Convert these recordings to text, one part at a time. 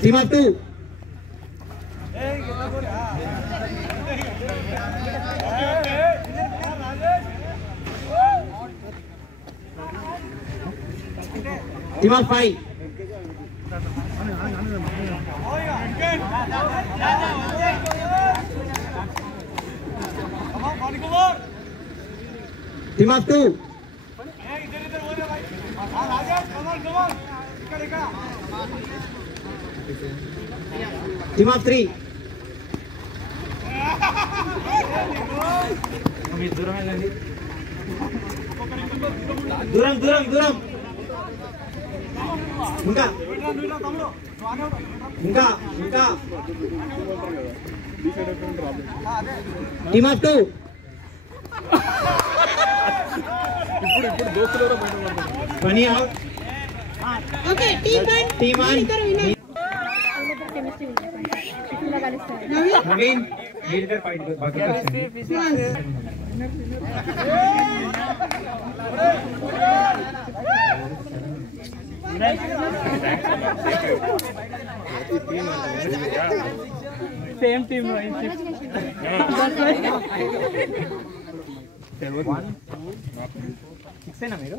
Team of 2. Team of 5. Team of 2. Team of 3. Duram. Enggak. Team of 2. Bunny out. Okay, team 1. Naveen, leader fight. Same team, right? Six na mero?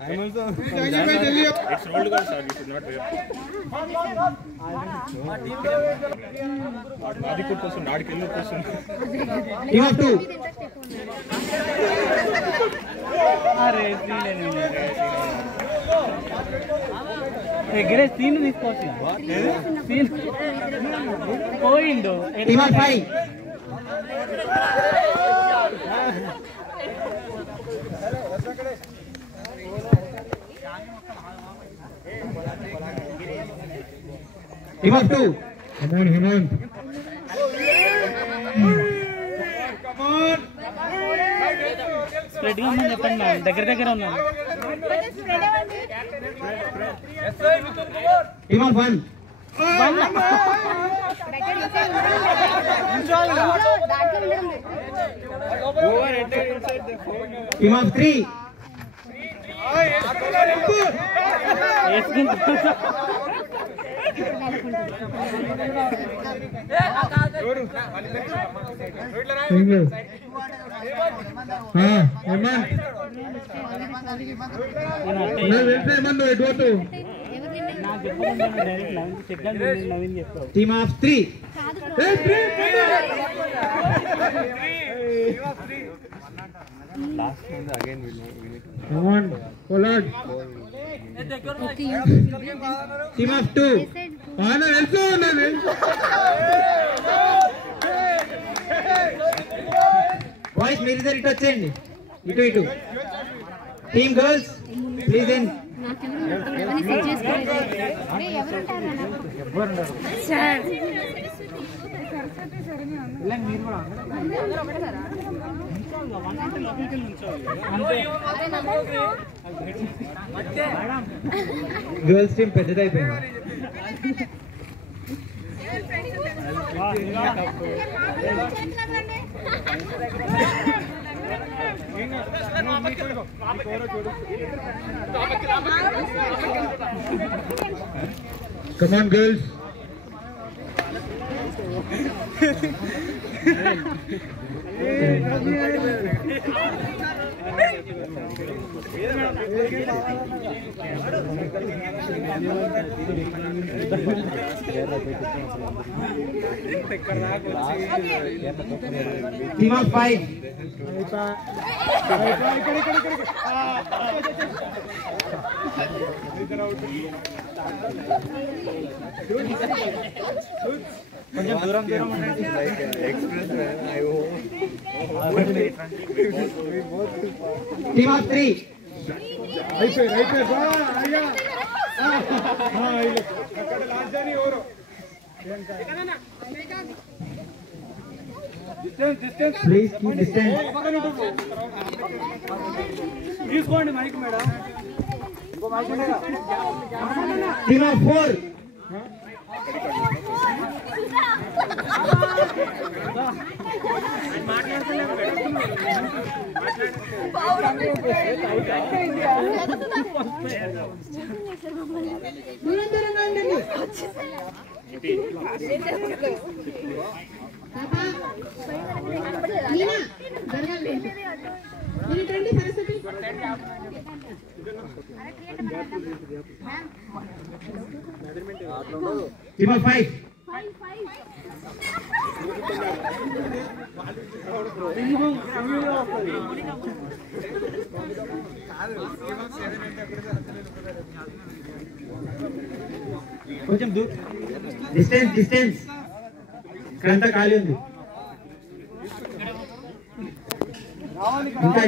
I'm also. It's rolled goal, sir. You should not wear. Adi good person, Adi killer person. Team of 2. Great scene this person. Scene. Poindo. Team of 5. Team of 2. Come on. Spread గా చెప్పండి దగ్గర ఉన్నాను. Team of 1. Team of 3. Team of 3. Last one again will win it. Come on, Pollard. Team of 2. Boys, మీరు ఇద్దరు ఇటు వచ్చేయండి. ఇటు. Team girls, please in. Girls team పెద్దదైపోయింది. Come on, girls. Team of 5. కొంచెం దూరం ఉండండి. Team of 3. Please keep distance. తీసుకోండి మైక్ మేడం. Team of 4. దూరం దూరంగా ఉండండి. పాపా, మీనా, జరగాలి. మీరు ఇటండి సరస్వతి. Team of 5. కొంచెం డిస్టెన్స్ ఇక్కడంతా ఖాళీ ఉంది.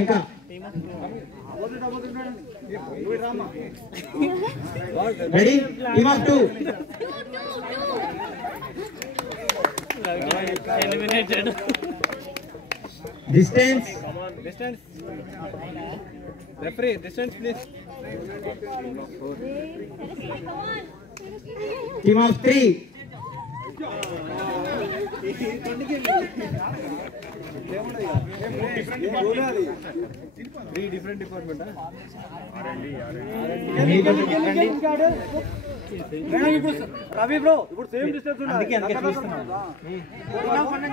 ఇంకా ready? Team of 2. Eliminated. Distance. Come on, distance. Referee, distance please. Team of 3. Three different department. Ravi bro ఇప్పుడు same distance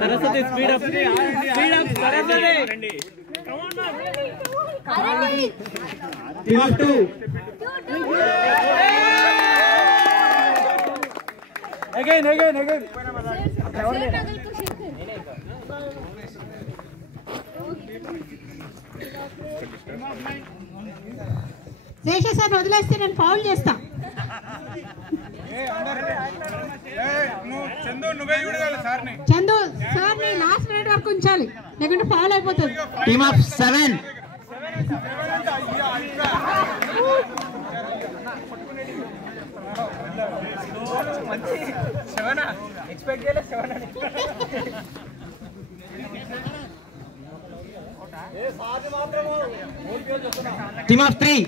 Saraswati speed up Saraswati. Team of 2. Again. Sesha sir వదిలేస్తే నేను ఫౌల్ చేస్తా. చందు సార్ని లాస్ట్ మినిట్ వరకు ఉంచాలి, లేకుంటే ఫౌల్ అయిపోతుంది. Team of 7. Team of 3.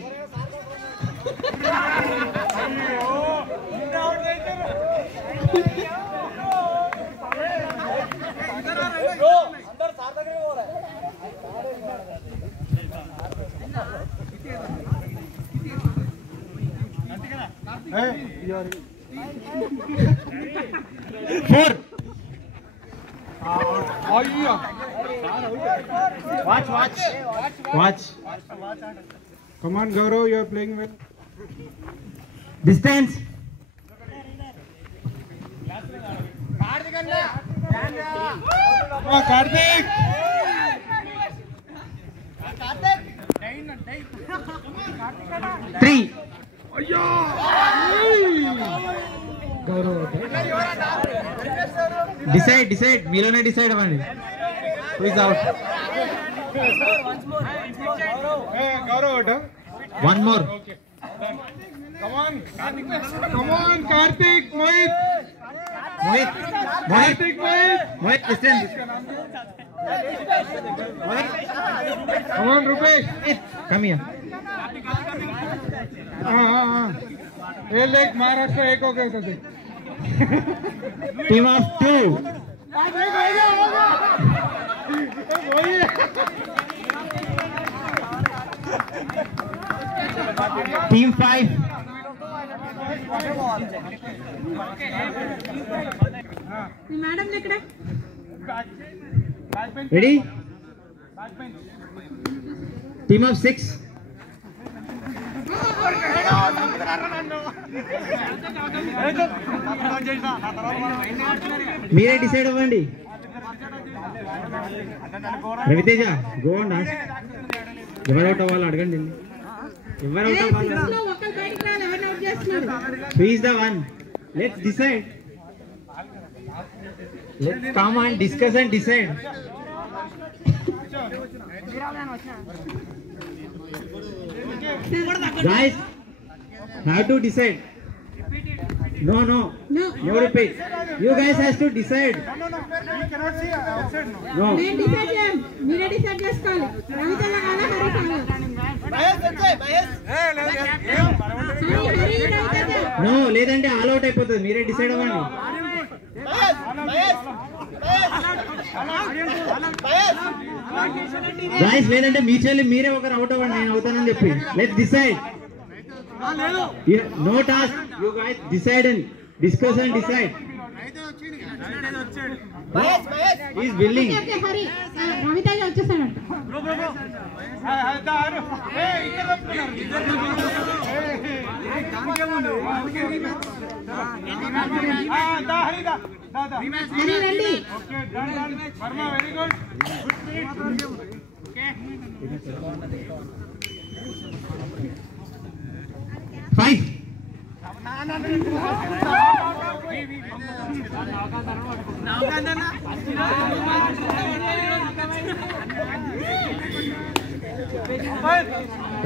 Four. Watch. Come on, Gaurav, you are playing well. Distance. Oh, Karthik! 3. Decide. మీలోనే డిసైడ్ అవ్వండి. Who is out? Hey, Gaurav, what? One more. Okay. Come on, Karthik, Mohit. Mohit. Karthik, Mohit. Mohit, listen. Come on, Rupesh. Come here. हाँ. एक महाराष्ट्र एक हो गया था. Team of 2. Team 5. మీ madam ఎక్కడ? Ready? Team of 6. మీరే డిసైడ్ అవ్వండి. Raviteja, go and ask. ఎవరు అవుట్ అవ్వాలో అడగండి. ఎవరు అవుట్ అవ్వాలి? ఒక్కరు బయటికి రాలి, ఎవరిని అవుట్ చేస్తున్నారు? Who is the one? Let's decide. Let's come and discuss and decide. Guys, have to decide. No. No. No repeat. You guys has to decide. No. నేను డిసైడ్ చేయం, మీరే డిసైడ్ చేసుకోవాలి. రవితేజ కాదా, హరి కాదా? హరి రవితేజ. నో లేదంటే ఆల్ అవుట్ అయిపోతుంది, మీరే decide అవ్వండి. గాయ్స్ లేదంటే మ్యూచువల్లీ మీరే ఒకరు అవుట్ అవ్వండి, నేను అవుతానని చెప్పి. Let's decide. No task, you guys decide and discuss and decide. He is willing. Okay Hari Raviteja వచ్చేసాడంట. హరి రండి. Very good. 5.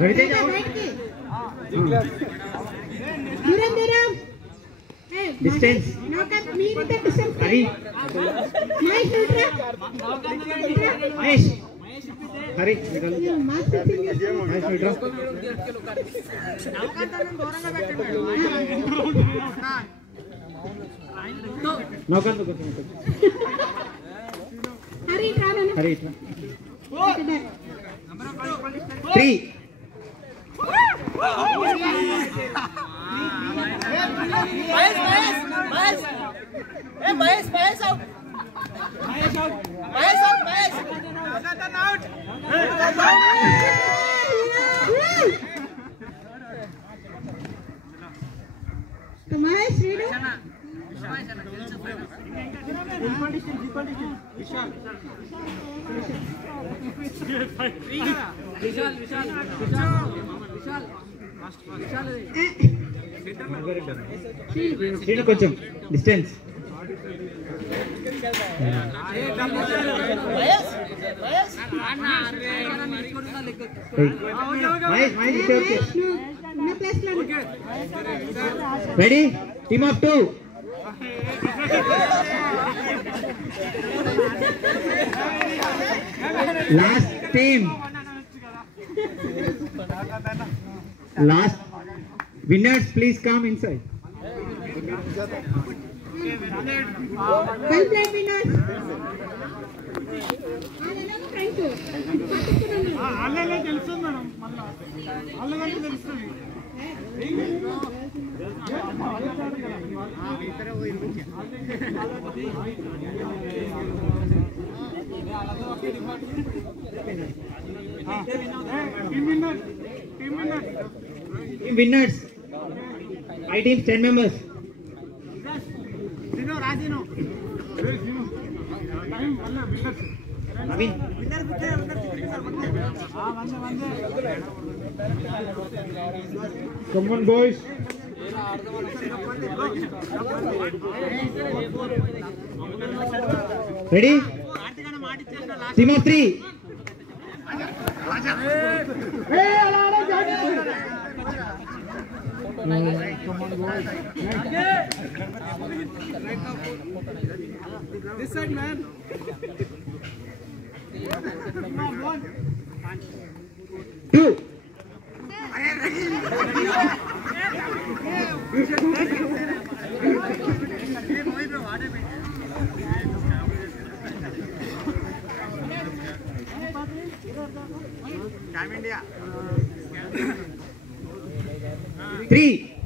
రవితేజ బయటికి. దూరం దూరం. డిస్టెన్స్. నౌకర్ మీరిద్దరు డిస్టెన్స్. హరి మహేష్ ఇట్రా. మహేష్ హరి మాస్క్ మహేష్ ఇట్రా. నౌకర్ హరి ఇట్రా నాన్న. హరి ఇట్రా. 3. మహేష్ రీడు. శ్రీను కొంచెం డిస్టెన్స్. మహేష్ మహేష్ ఇటే వచ్చే. ఉన్న ప్లేస్ లో ready, team of 2. Last team, last winners please come inside. Well played winners. ఆలనా ఫ్రెండ్స్ పట్టుకున్నాను. అల్లలే తెలుస్తుంది మేడం, మళ్ళా అల్లలే తెలుస్తుంది. Team winners, 5 teams, 10 members. Naveen. Come on boys. Ready? Team of 3. This side, man. 2. Time India. 3.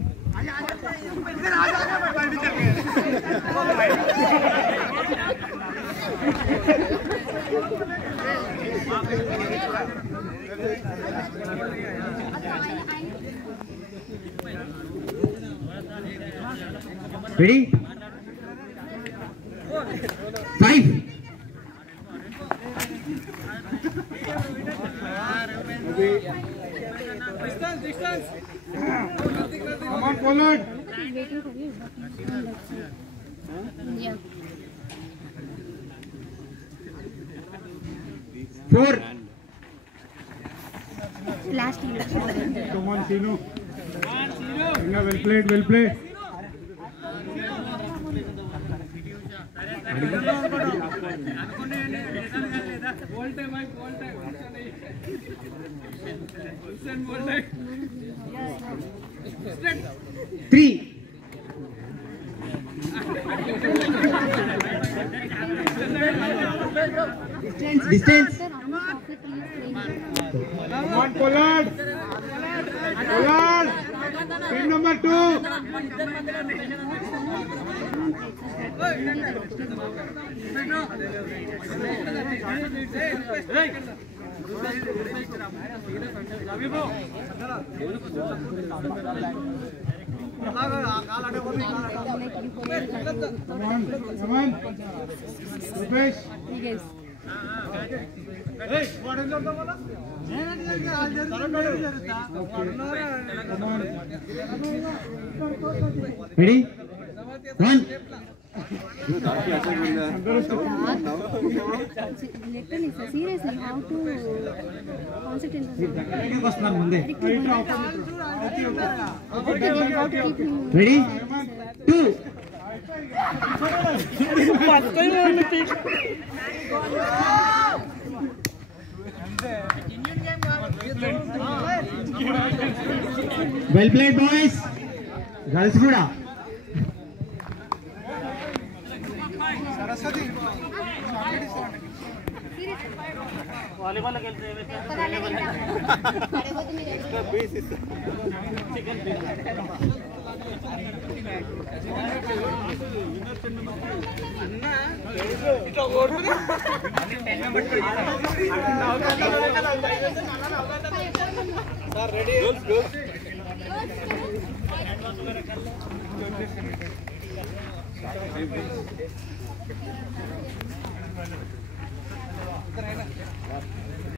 Ready? 5. Distance. Come on forward. Yeah. 4. Last team. Come on Sinu. Well played, well played. Three. Distance. Come on, Pollard. Pollard. Pin number 2. Come on. Rupesh. Ready? One. Literally, sir, seriously, how to concentrate in the వస్తున్నారు ముందే. song? Ready? 2. Well played, boys. Girls కూడా.